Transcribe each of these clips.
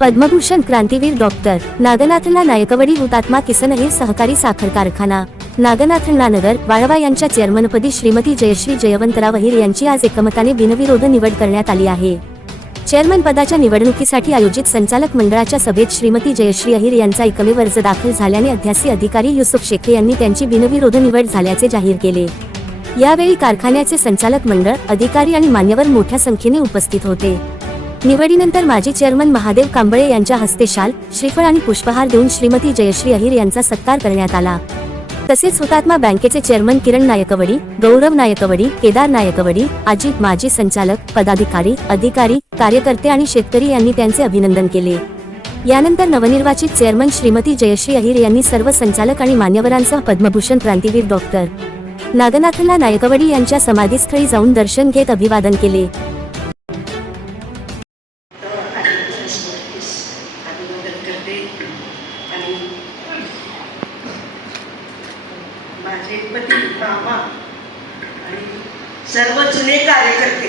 Padma Bhushan क्रांतीवीर doctor नागनाथनला Naikwadi हुतात्मा किसनहीर सहकारी साखर कारखाना नागनाथनला नगर वाळवा यांच्या चेअरमनपदी श्रीमती जयश्री जयवंतराव अहिर यांची आज एकमताने बिनविरोध निवड करण्यात आली आहे। चेअरमन पदाच्या निवडणुकीसाठी आयोजित संचालक मंडळाच्या सभेत श्रीमती जयश्री अहिर यांचा एकमेव अर्ज दाखल झाल्याने अध्यासी अधिकारी युसुफ शेख यांनी त्यांची बिनविरोध निवड झाल्याचे जाहीर केले। यावेळी कारखान्याचे संचालक मंडळ, अधिकारी आणि मान्यवर मोठ्या संख्येने उपस्थित होते। निवडीनंतर माजी चेअरमन महादेव कांबळे यांच्या हस्ते शाल, श्रीफळ आणि पुष्पहार देऊन श्रीमती जयश्री अहिर यांचा सत्कार करण्यात आला। तसेच हुतात्मा बँकेचे चेअरमन किरण नायकवडी, गौरव नायकवडी, केदार नायकवडी, अजित माजी संचालक, पदाधिकारी, अधिकारी, कार्यकर्ते आणि शेतकरी यांनी त्यांचे अभिनंदन केले। यानंतर नवनिर्वाचित चेअरमन श्रीमती जयश्री अहिर यांनी सर्व संचालक आणि मान्यवरांसह पद्मभूषण क्रांतीवीर डॉक्टर नागनाथनला नायकवडी यांच्या समाधीस्थळी जाऊन दर्शन घेत अभिवादन केले। माझे पती मामा आणि सर्व जुने कार्यकर्ते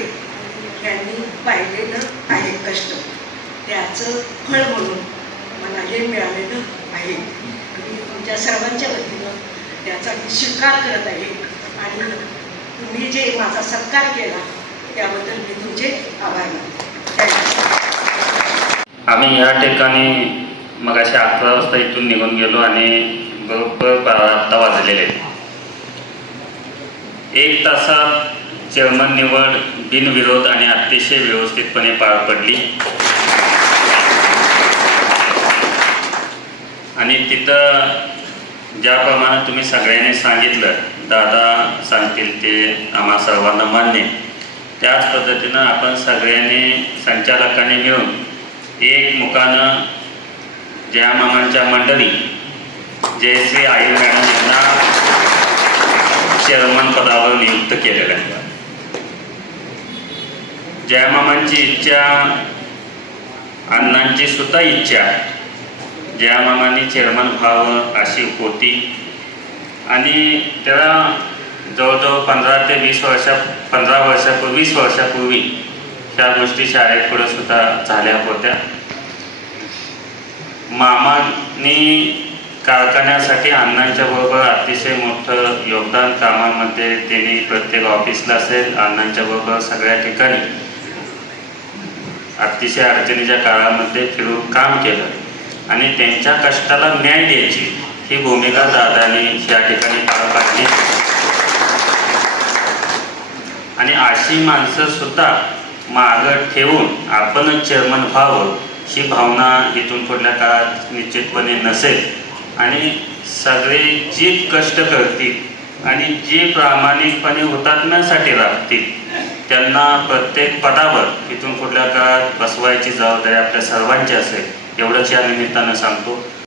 यांनी पाहिलेलं आहे कष्ट, त्याचं फळ म्हणून मला हे मिळालेलं आहे। मी तुमच्या सर्वांच्या वतीनं त्याचा स्वीकार करत आहे आणि तुम्ही जे माझा सत्कार केला त्याबद्दल मी तुमचे आभार मानते। आम्ही या ठिकाणी मगाशी 11 वाजता इथून निघून गेलो आणि बरोबर 12 वाजलेले। 1 तासात चेअरमन निवड बिनविरोध आणि अतिशय व्यवस्थितपणे पार पडली आणि तिथं ज्याप्रमाणे तुम्ही सगळ्यांनी सांगितलं, दादा सांगतील ते आम्हा सर्वांना मान्य, त्याच पद्धतीनं आपण सगळ्यांनी संचालकांनी मिळून एकमुखानं जया मामांच्या मंडळी जयश्री अहिर मॅडम यांना चेअरमन पदावर नियुक्त केलेलं आहे। जया मामांची इच्छा, अण्णांची सुद्धा इच्छा जया मामांनी चेअरमन व्हावं अशी होती आणि त्याला जवळजवळ 15 वर्षापूर्वी ह्या गोष्टी शाळेत पुढे सुद्धा झाल्या होत्या। मामांनी कारखान्यासाठी अण्णांच्या बरोबर अतिशय मोठं योगदान कामांमध्ये त्यांनी प्रत्येक ऑफिसला असेल, अण्णांच्या बरोबर सगळ्या ठिकाणी अतिशय अडचणीच्या काळामध्ये फिरून काम केलं आणि त्यांच्या कष्टाला न्याय द्यायची ही भूमिका दादांनी या ठिकाणी पार पाडली आणि अशी माणसं सुद्धा मागं ठेवून आपणच चेअरमन व्हावं ही भावना इथून पुढल्या काळात निश्चितपणे नसेल आणि सगळे जे कष्ट करतील आणि जे प्रामाणिकपणे हुतात्म्यासाठी राबतील त्यांना प्रत्येक पदावर इथून पुढल्या काळात बसवायची जबाबदारी आपल्या सर्वांची असेल, एवढंच या निमित्तानं सांगतो।